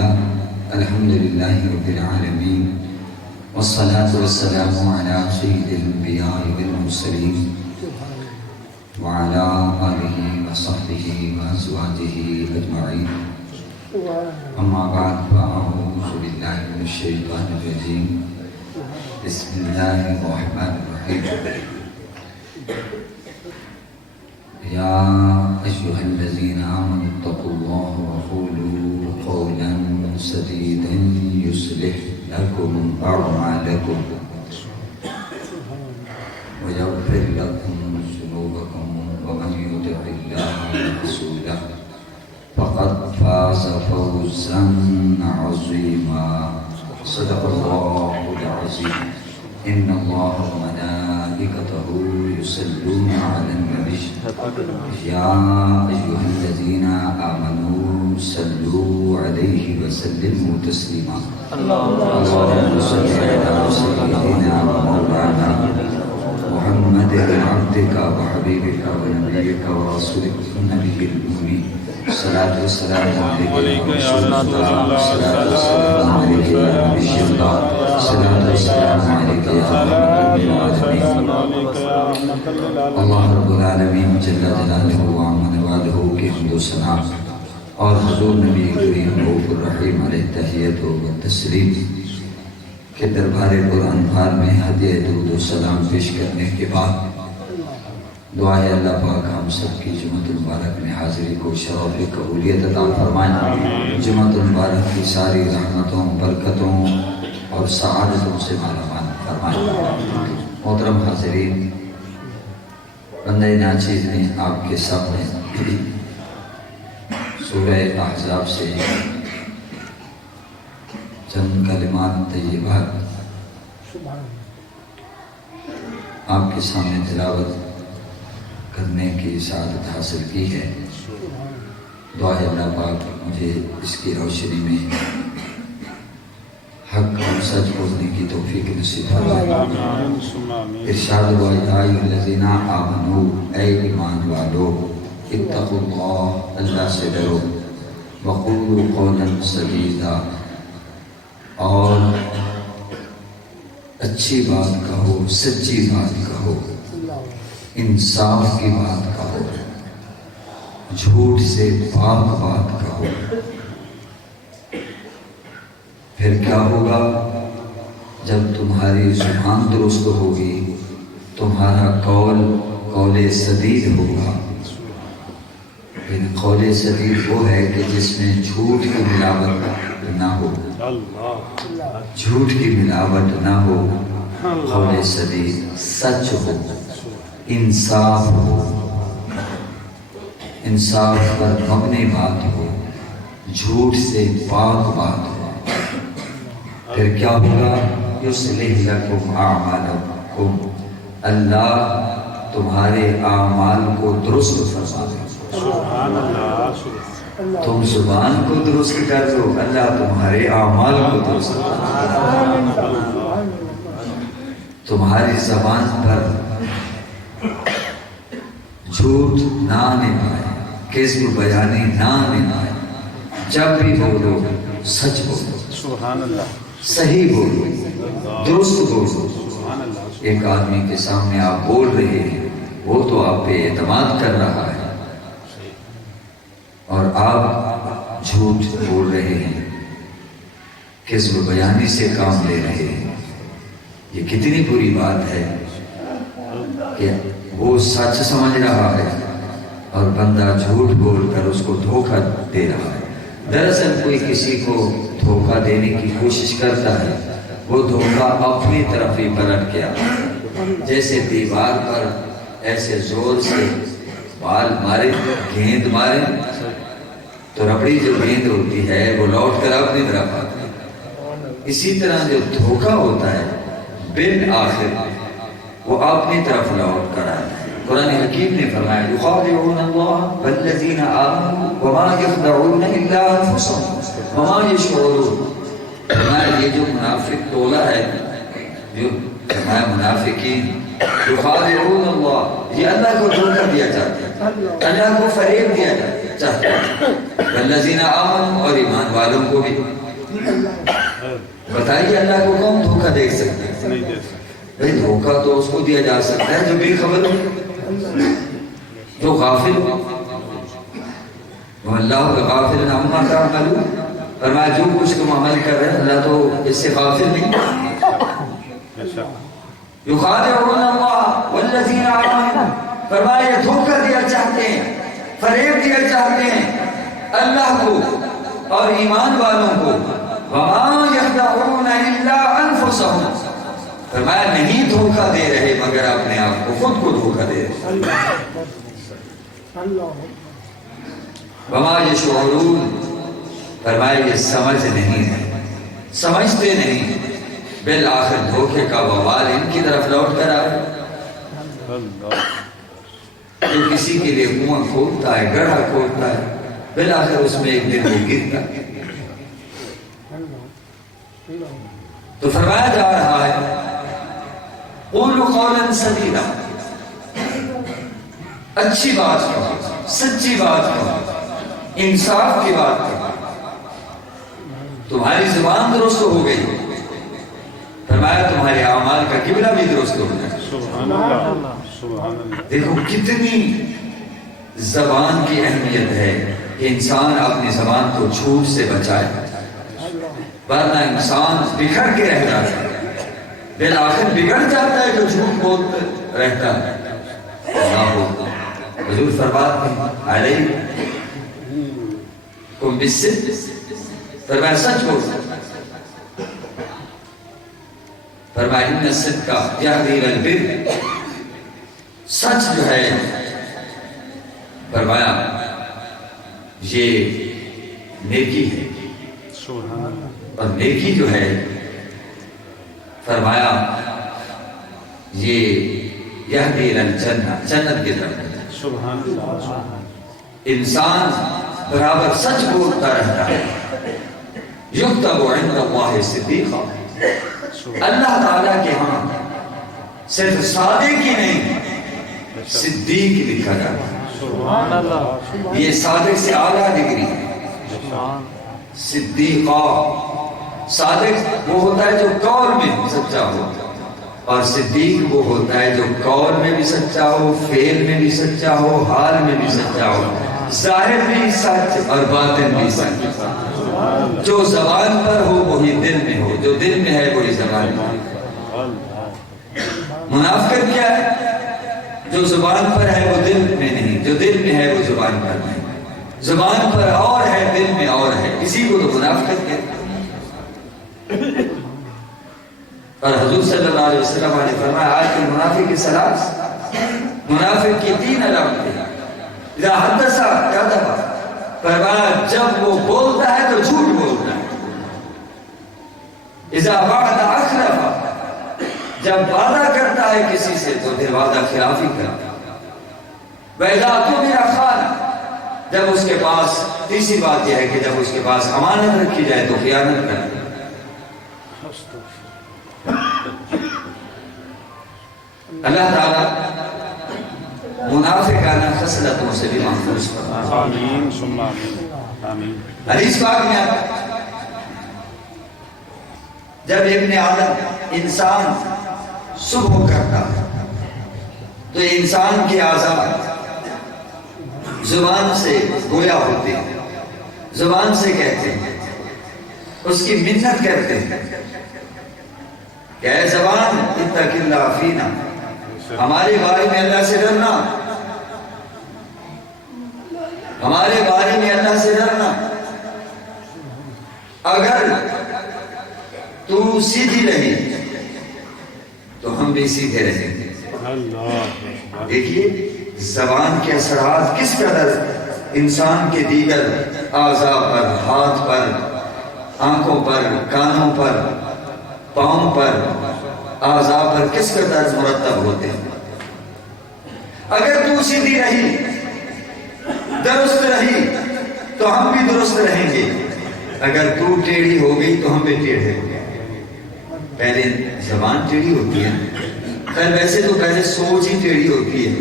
لله الحمد لله رب العالمين والصلاة والسلام على سيد الأنبياء والمرسلين وعلى آله وصحبه وأزواجه أجمعين أما بعد فأعوذ بالله من الشيطان الرجيم بسم الله الرحمن الرحيم يا أيها الذين آمنوا اتقوا الله وقولوا قولا سديدا يصلح لكم أعمالكم ويغفر لكم ذنوبكم ومن يطع الله ورسوله فقد فاز فوزا عظيما صدق الله العظيم إن الله وملائكته يصلون على النبي يا أيها الذين آمنوا صلوا عليه وسلموا تسليما اللهم صل على سيدنا ومولانا محمد عبدك وحبيبك ونبيك ورسولك النبي الأمي الصلاة والسلام عليك يا رسول الله الصلاة والسلام عليك يا نبي الله الصلاة والسلام عليك يا رحمة العالمين اللہ رب العالمین جل جلالہ وعمن والہ کی حمد و ثنا اور حضور نبی کریم رؤوف الرحیم علیہ تحیت و تسلیم کے دربار قرآن پاک میں ہدیہ درود و سلام پیش کرنے کے بعد دعا ہے اللہ پاک ہم سب کی جمعۃ المبارک میں حاضری کو شرف قبولیت عطا فرمائیں جمعۃ المبارک کی ساری رحمتوں برکتوں اور سعادتوں سے مالا مال فرمائیں محترم حاضرین بندہ ناچیز نے آپ کے سامنے سورہ احزاب سے چند کلمات طیبات آپ کے سامنے تلاوت کرنے کی سعادت حاصل کی ہے دعا ہے اللہ پاک مجھے اس کی روشنی میں حق اور سچ بولنے کی توفیق نصیب فرمائے ارشاد ہوا یا ایھا الذین آمنوا اے ایمان والو اتقوا اللہ اللہ سے ڈرو وقولوا قولا سدیدا اور اچھی بات کہو سچی بات کہو انصاف کی بات کہو جھوٹ سے پاک بات کہو پھر کیا ہوگا جب تمہاری زبان درست ہوگی تمہارا قول سدید ہوگا قول سدید وہ ہے کہ جس میں جھوٹ کی ملاوٹ نہ ہو جھوٹ کی ملاوٹ نہ ہو قول سدید سچ ہو انصاف ہو انصاف پر مبنی بات ہو جھوٹ سے پاک بات ہو پھر کیا ہوگا یصلح لکم اعمالکم اللہ تمہارے اعمال کو درست فرما دے تم زبان کو درست کر دو اللہ تمہارے اعمال کو درست کر دے تمہاری زبان پر جھوٹ نہ آنے پائے کذب بیانی نہ آنے پائے جب بھی بولو سچ بولو سبحان اللہ صحیح بولو درست بولو ایک آدمی کے سامنے آپ بول رہے ہیں وہ تو آپ پہ اعتماد کر رہا ہے اور آپ جھوٹ بول رہے ہیں کذب بیانی سے کام لے رہے ہیں یہ کتنی بری بات ہے کہ وہ سچ سمجھ رہا ہے اور بندہ جھوٹ بول کر اس کو دھوکہ دے رہا ہے دراصل کوئی کسی کو دھوکہ دینے کی کوشش کرتا ہے وہ دھوکہ اپنی طرف ہی پلٹ گیا جیسے دیوار پر ایسے زور سے بال مارے گیند مارے تو ربڑی جو گیند ہوتی ہے وہ لوٹ کر اپنی طرف آتی ہے اسی طرح جو دھوکہ ہوتا ہے بالآخر وہ اپنی طرف لوٹ کر آتا ہے قرآن حکیم نے فرمایا یخادعون اللہ والذین آمنوا وما یخدعون الا انفسهم وما یشعرون فرمایا یہ جو منافق ٹولہ ہے جو فرمایا منافقین یخادعون اللہ یہ اللہ کو دھوکہ دیا جاتا ہے اللہ کو فریب دیا جاتا ہے چاہتا ہے، والذین آمنوا، اور ایمان والوں کو بھی۔ بتائیے اللہ کو کون دھوکہ دے سکتے ہیں؟ بھئی دھوکہ تو اس کو دیا جا سکتا ہے جو بے خبر ہو، جو غافل ہو۔ واللہ غافل عما تعملون، فرمایا جو کچھ تم عمل کر رہے ہیں اللہ تو اس سے غافل نہیں۔ یخادعون اللہ والذین آمنوا، فرمایا یہ دھوکہ دیا چاہتے ہیں، فریب دیا چاہتے ہیں اللہ کو اور ایمان والوں کو۔ وما یخدعون الا انفسهم، فرمایا نہیں دھوکہ دے رہے مگر اپنے آپ کو، خود کو دھوکہ دے رہے۔ وما یشعرون، فرمایا یہ سمجھ نہیں ہے، سمجھتے نہیں، بالآخر دھوکے کا وبال ان کی طرف لوٹ کر آئے۔ جو کسی کے لیے کنواں کھودتا ہے، گڑھا کھودتا ہے، بالآخر اس میں ایک دن وہ گرتا ہے۔ تو فرمایا جا رہا ہے قولوا قولا سدیدا، اچھی بات کہو، سچی بات کہو، انصاف کی بات کہو، تمہاری زبان درست ہو گئی، فرمایا تمہارے اعمال کا قبلہ بھی درست ہو گیا۔ سبحان اللہ، سبحان اللہ۔ دیکھو کتنی زبان کی اہمیت ہے کہ انسان اپنی زبان کو جھوٹ سے بچائے، ورنہ انسان بگڑ کے رہ جاتا ہے، بالآخر بگڑ جاتا ہے جو جھوٹ بولتا رہتا ہے۔ حضور فرماتے ہیں علیکم بالصدق، فرمایا سچ بولو، فرمایا ان الصدق یہدی الی البر، سچ جو ہے فرمایا یہ نیکی ہے، سبحان اللہ۔ اور نیکی جو ہے فرمایا یہ یہدی الی الجنہ، جنت کی طرف۔ سبحان اللہ۔ انسان برابر سچ بولتا رہتا ہے، یکتب عند اللہ صدیقا، اللہ تعالیٰ کے ہاں صرف صادق ہی نہیں صدیق لکھا جاتا ہے۔ سبحان اللہ۔ یہ صادق سے اعلیٰ ڈگری ہے۔ صدیقہ، صادق وہ ہوتا ہے جو قول میں سچا ہو، اور صدیق وہ ہوتا ہے جو قول میں بھی سچا ہو، فعل میں بھی سچا ہو، حال میں بھی سچا ہو، ظاہر بھی سچ اور باطن بھی سچ۔ جو زبان پر ہو وہی دل میں ہو، جو دل میں ہے وہی زبان میں ہو۔ منافقت کیا ہے؟ جو زبان پر ہے وہ دل میں نہیں، جو دل میں ہے وہ زبان پر نہیں، زبان پر اور ہے دل میں اور ہے، اسی کو تو منافقت کہتے ہیں۔ اور حضور صلی اللہ علیہ وسلم نے فرمایا آج کے منافق کی ثلاث، منافق کی 3 علامتیں، اذا حدث کذب، فرمایا جب وہ بولتا ہے تو جھوٹ بولتا ہے، اذا وعد اخلف، جب وعدہ کرتا ہے کسی سے تو پھر وعدہ خلافی کرتا ہے، وَإِذَا اؤْتُمِنَ خَانَ، جب اس کے پاس، تیسری بات یہ ہے کہ جب اس کے پاس امانت رکھی جائے تو خیانت کرتا ہے۔ اللہ تعالیٰ منافقانہ خصلتوں سے بھی محفوظ فرمائے۔ آمین ثم آمین، آمین۔ حدیث پاک میں آتا ہے جب ابن آدم انسان صبح کرتا ہے تو انسان کے اعضاء زبان سے گویا ہوتے ہیں، زبان سے کہتے ہیں، اس کی منت کرتے ہیں کہ اے زبان اتق اللہ فینا، ہمارے بارے میں اللہ سے ڈرنا، ہمارے بارے میں اللہ سے ڈرنا، اگر تو سیدھی رہی تو ہم بھی سیدھے رہیں گے۔ اللہ، دیکھیے زبان کے اثرات کس قدر انسان کے دیگر اعضاء پر، ہاتھ پر، آنکھوں پر، کانوں پر، پاؤں پر، اعضاء پر کس قدر مرتب ہوتے ہیں۔ اگر تو سیدھی رہی، درست رہی تو ہم بھی درست رہیں گے، اگر تو ٹیڑھی ہو گئی تو ہم بھی ٹیڑھے ہو گئے۔ پہلے زبان ٹیڑھی ہوتی ہے خیر ویسے تو پہلے سوچ ہی ٹیڑھی ہوتی ہے،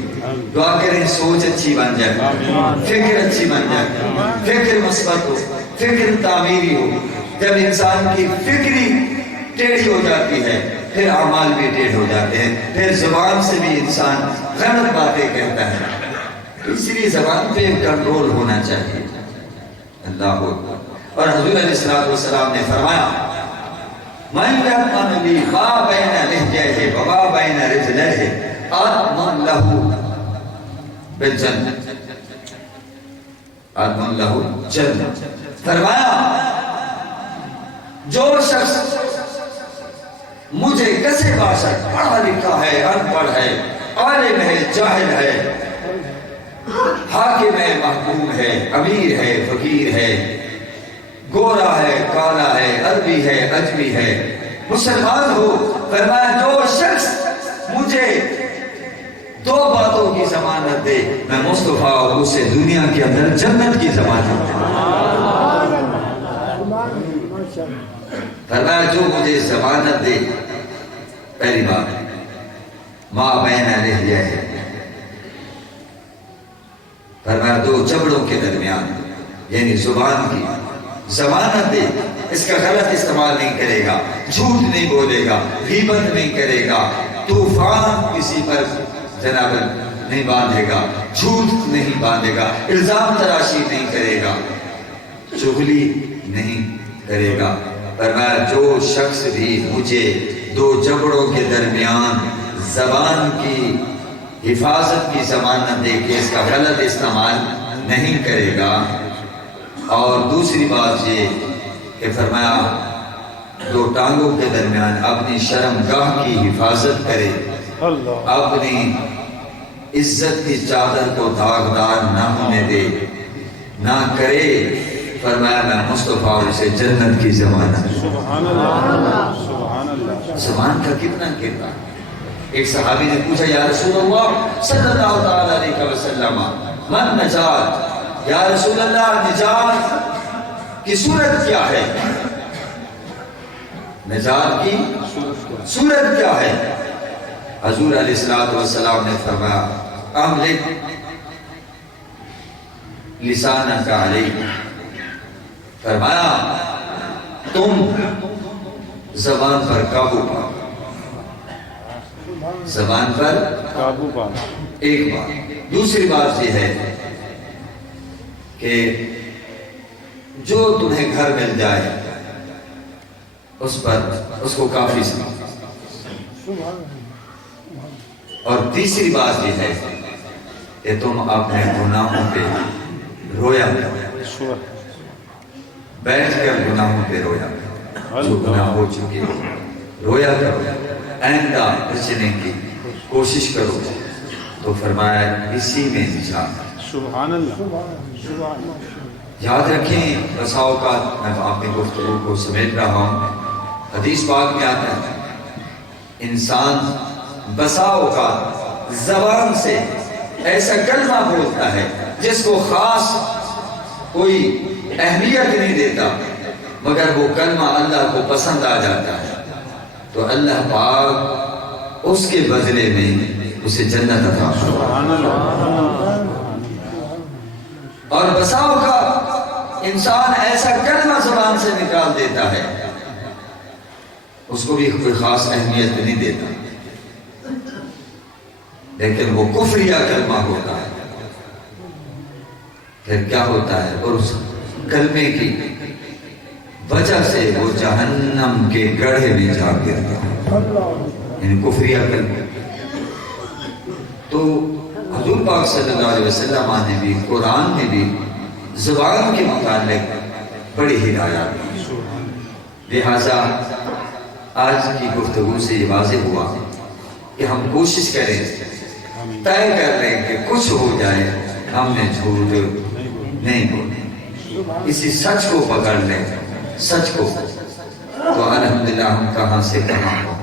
دعا کریں سوچ اچھی بن جائے، فکر اچھی بن جائے، فکر مثبت ہو، فکر تعمیری ہو۔ جب انسان کی فکری ٹیڑھی ہو جاتی ہے پھر اعمال بھی ٹیڑھ ہو جاتے ہیں، پھر زبان سے بھی انسان غلط باتیں کہتا ہے۔ اس لیے زبان پہ کنٹرول ہونا چاہیے۔ اللہ اکبر۔ اور حضور علیہ السلام نے فرمایا من یأمن لی ما بین لحییہ وما بین رجلیہ اضمن لہ بالجنہ، اضمن لہ جنہ۔ فرمایا جو شخص مجھے کسے باشد پڑھا لکھا ہے، ان پڑھ ہے، عالم ہے، جاہل ہے، حاکم ہے، محکوم ہے، امیر ہے، فقیر ہے، گورا ہے، کالا ہے، عربی ہے، عجمی ہے، مسلمان ہو، فرمایا جو شخص مجھے دو باتوں کی ضمانت دے میں مصطفیٰ اور اسے دنیا کے اندر جنت کی ضمانت دے۔ فرمایا جو مجھے ضمانت دے، پہلی بات ما بین لحییہ ہے، فرمایا دو جبڑوں کے درمیان یعنی زبان کی ضمانت دے، اس کا غلط استعمال نہیں کرے گا، جھوٹ نہیں بولے گا، غیبت نہیں کرے گا، طوفان کسی پر جناب نہیں باندھے گا، جھوٹ نہیں باندھے گا، الزام تراشی نہیں کرے گا، چغلی نہیں کرے گا۔ فرمایا جو شخص بھی مجھے دو جبڑوں کے درمیان زبان کی حفاظت کی ضمانت دے کہ اس کا غلط استعمال نہیں کرے گا، اور دوسری بات یہ کہ فرمایا دو ٹانگوں کے درمیان اپنی شرمگاہ کی حفاظت کرے، اپنی عزت کی چادر کو داغدار نہ ہونے دے، نہ کرے، فرمایا میں مصطفیٰ اسے جنت کی ضمانت۔ سبحان اللہ، سبحان اللہ۔ زبان کا کتنا کردار۔ ایک صحابی نے پوچھا یا رسول اللہ صلی اللہ تعالی علیہ وسلم من نجات، یا رسول اللہ نجات کی صورت کیا ہے؟ نجات کی صورت کیا ہے؟ حضور علیہ السلام نے فرمایا املک لسانک علیک، فرمایا تم زبان پر قابو پاؤ، زبان پر قابو پانا۔ ایک بات۔ دوسری بات یہ ہے کہ جو تمہیں گھر مل جائے اس پر اس کو کافی سمجھو، اور تیسری بات یہ ہے کہ تم اپنے گناہوں پہ رویا کرو، بیٹھ کر گناہوں پہ رویا کرو، جو گناہ ہو چکے رویا کرو، آئندہ بچنے کی کوشش کرو، تو فرمایا اسی میں نجات۔ سبحان اللہ۔ یاد رکھیں بسا اوقات میں اپنی گفتگو کو سمیٹ رہا ہوں، حدیث پاک میں آتا ہے انسان بسا اوقات زبان سے ایسا کلمہ بولتا ہے جس کو خاص کوئی اہمیت نہیں دیتا، مگر وہ کلمہ اللہ کو پسند آ جاتا ہے تو اللہ پاک اس کے بدلے میں اسے جنت عطا فرماتا۔ اور بسا اوقات انسان ایسا کلمہ زبان سے نکال دیتا ہے اس کو بھی کوئی خاص اہمیت نہیں دیتا، لیکن وہ کفریہ کلمہ ہوتا ہے، پھر کیا ہوتا ہے؟ اور اس کلمے کی وجہ سے وہ جہنم کے گڑھے میں جا گرتا ہے، یعنی کفریہ کلمہ۔ تو حضور پاک صلی اللہ علیہ وسلم نے بھی قرآن میں بھی زبان کے متعلق بڑی ہدایات دی، لہٰذا آج کی گفتگو سے یہ واضح ہوا کہ ہم کوشش کریں، طے کر لیں کہ کچھ ہو جائے ہم نے جھوٹ نہیں بولے، اسی سچ کو پکڑ لیں، سچ کو، تو الحمدللہ ہم کہاں سے کہاں ہو۔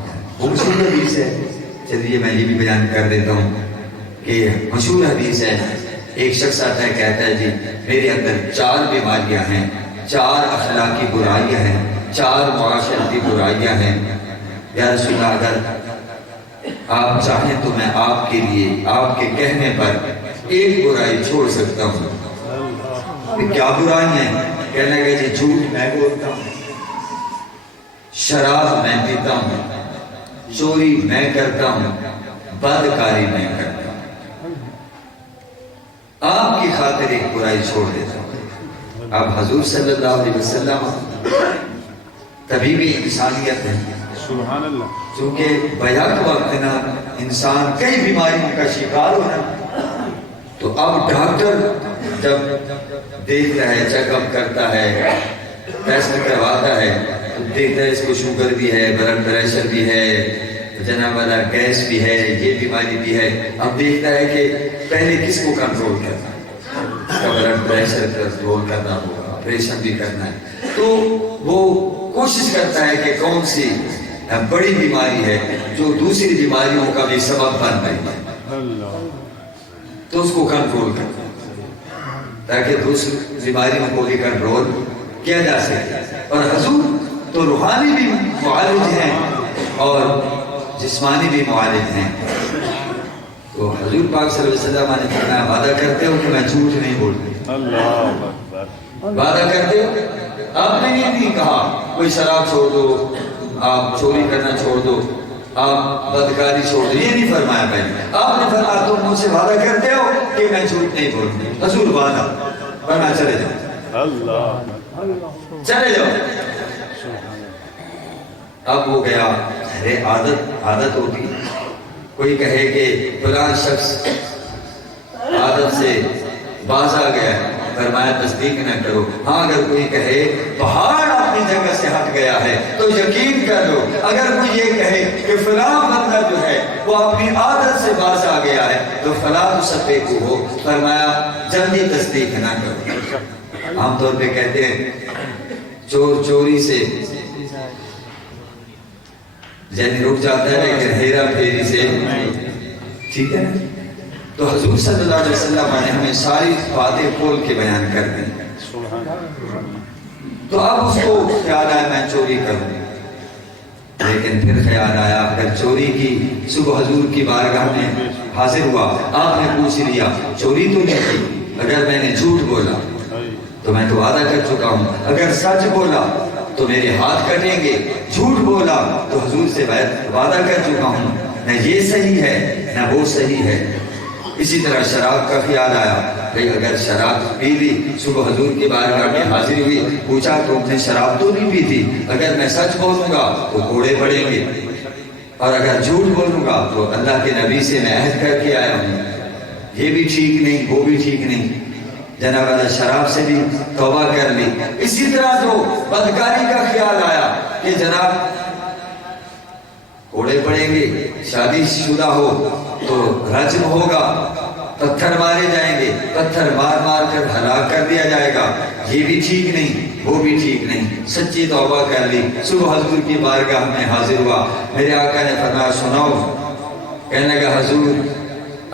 مشہور حدیث ہے، چلیے میں یہ بھی بیان کر دیتا ہوں کہ مشہور حدیث ہے، ایک شخص آتا ہے کہتا ہے جی میرے اندر 4 بیماریاں ہیں، 4 اخلاقی برائیاں ہیں، 4 معاشرتی برائیاں ہیں، یا رسول اللہ اگر آپ چاہیں تو میں آپ کے لیے آپ کے کہنے پر ایک برائی چھوڑ سکتا ہوں۔ کیا برائی ہے؟ کہنے لگے جی جھوٹ میں بولتا ہوں، شراب میں پیتا ہوں، چوری میں کرتا ہوں، بدکاری میں کرتا ہوں، آپ کی خاطر ایک برائی چھوڑ دیتا ہوں۔ اب حضور صلی اللہ علیہ وسلم تبھی بھی انسانیت ہے، سبحان اللہ، چونکہ بیک وقت نا انسان کئی بیماریوں کا شکار ہونا، تو اب ڈاکٹر جب دیکھتا ہے، چیک اپ کرتا ہے، ٹیسٹ کرواتا ہے، تو دیکھتا ہے اس کو شوگر بھی ہے، بلڈ پریشر بھی ہے، جناب والا گیس بھی ہے، یہ بیماری بھی ہے۔ اب دیکھتا ہے کہ پہلے کس کو کنٹرول کرنا ہے، اس کا بلڈ پریشر کنٹرول کرنا ہوگا، آپریشن بھی کرنا ہے، تو وہ کوشش کرتا ہے کہ کون سی بڑی بیماری ہے جو دوسری بیماریوں کا بھی سبب بن رہی ہے، تو اس کو کنٹرول کرتا ہے تاکہ دوسری بیماریوں کو بھی کنٹرول کیا جا سکے۔ اور حضور تو روحانی بھی معالج ہیں اور جسمانی بھی معالج ہیں، تو حضور پاک صلی اللہ علیہ وسلم نے فرمایا وعدہ کرتے ہو کہ میں جھوٹ نہیں بولتا؟ اللہ اکبر، وعدہ کرتے ہو؟ آپ نے یہ نہیں کہا کوئی شراب چھوڑ دو، آپ چوری کرنا چھوڑ دو، آپ بدکاری چھوڑ دو، یہ نہیں فرمایا پہلے۔ آپ نے فرمایا تم مجھ سے وعدہ کرتے ہو کہ میں جھوٹ نہیں بولتا؟ حضور وعدہ، ورنہ چلے جاؤ، اللہ چلے جاؤ۔ اب وہ گیا، عادت ہوتی، کوئی کہے کہ فلاں شخص عادت سے باز آ گیا، فرمایا تصدیق نہ کرو۔ ہاں اگر کوئی کہے پہاڑ اپنی جگہ سے ہٹ گیا ہے تو یقین کر لو، اگر کوئی یہ کہے کہ فلاں بندہ جو ہے وہ اپنی عادت سے باز آ گیا ہے تو فلاں سفے کو ہو، فرمایا جلدی تصدیق نہ کرو۔ عام طور پہ کہتے ہیں چور چوری سے یعنی رک جاتا ہے لیکن ہیرا پھیری سے ٹھیک ہے نا؟ تو حضور صلی اللہ علیہ وسلم نے ہمیں ساری باتیں کھول کے بیان کر دی۔ تو اب اس کو خیال آیا میں چوری کروں، لیکن پھر خیال آیا اگر چوری کی، صبح حضور کی بارگاہ میں حاضر ہوا، آپ نے پوچھ لیا چوری تو نہیں کی، اگر میں نے جھوٹ بولا تو میں تو وعدہ کر چکا ہوں، اگر سچ بولا تو میرے ہاتھ کٹیں گے، جھوٹ بولا تو حضور سے وعدہ کر چکا ہوں، نہ یہ صحیح ہے نہ وہ صحیح ہے۔ اسی طرح شراب کا خیال آیا، کہ اگر شراب پی لی، صبح حضور کی بارگاہ میں حاضر ہوئی، پوچھا تو نے شراب تو نہیں پی تھی، اگر میں سچ بولوں گا تو کوڑے پڑیں گے، اور اگر جھوٹ بولوں گا تو اللہ کے نبی سے میں عہد کر کے آیا ہوں، یہ بھی ٹھیک نہیں وہ بھی ٹھیک نہیں، جناب اللہ شراب سے بھی توبہ کر لی۔ اسی طرح جو بدکاری کا خیال آیا کہ جناب کوڑے پڑیں گے، شادی شدہ ہو تو رجم ہوگا، پتھر مارے جائیں گے، پتھر مار مار کر ہلاک کر دیا جائے گا، یہ بھی ٹھیک نہیں وہ بھی ٹھیک نہیں، سچی توبہ کر لی، صبح حضور کی بارگاہ میں حاضر ہوا، میرے آقا نے فرمایا سناؤ، کہنے لگا حضور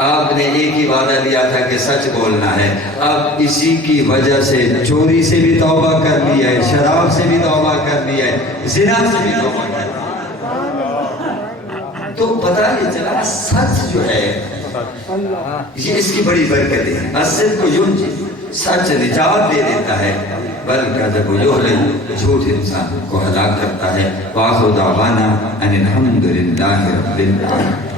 آپ نے ایک ہی وعدہ لیا تھا کہ سچ بولنا ہے، اب اسی کی وجہ سے چوری سے بھی توبہ کر لی ہے، شراب سے بھی توبہ کر لی ہے، زنا سے بھی توبہ کر لی ہے۔ تو پتہ نہیں چلا سچ جو ہے یہ اس کی بڑی برکت ہے، الصدق کو ینجی، سچ نجات دے دیتا ہے، بلکہ جھوٹ انسان کو ہلاک کرتا ہے۔ وآخر دعوانا ان الحمد للہ رب العالمین۔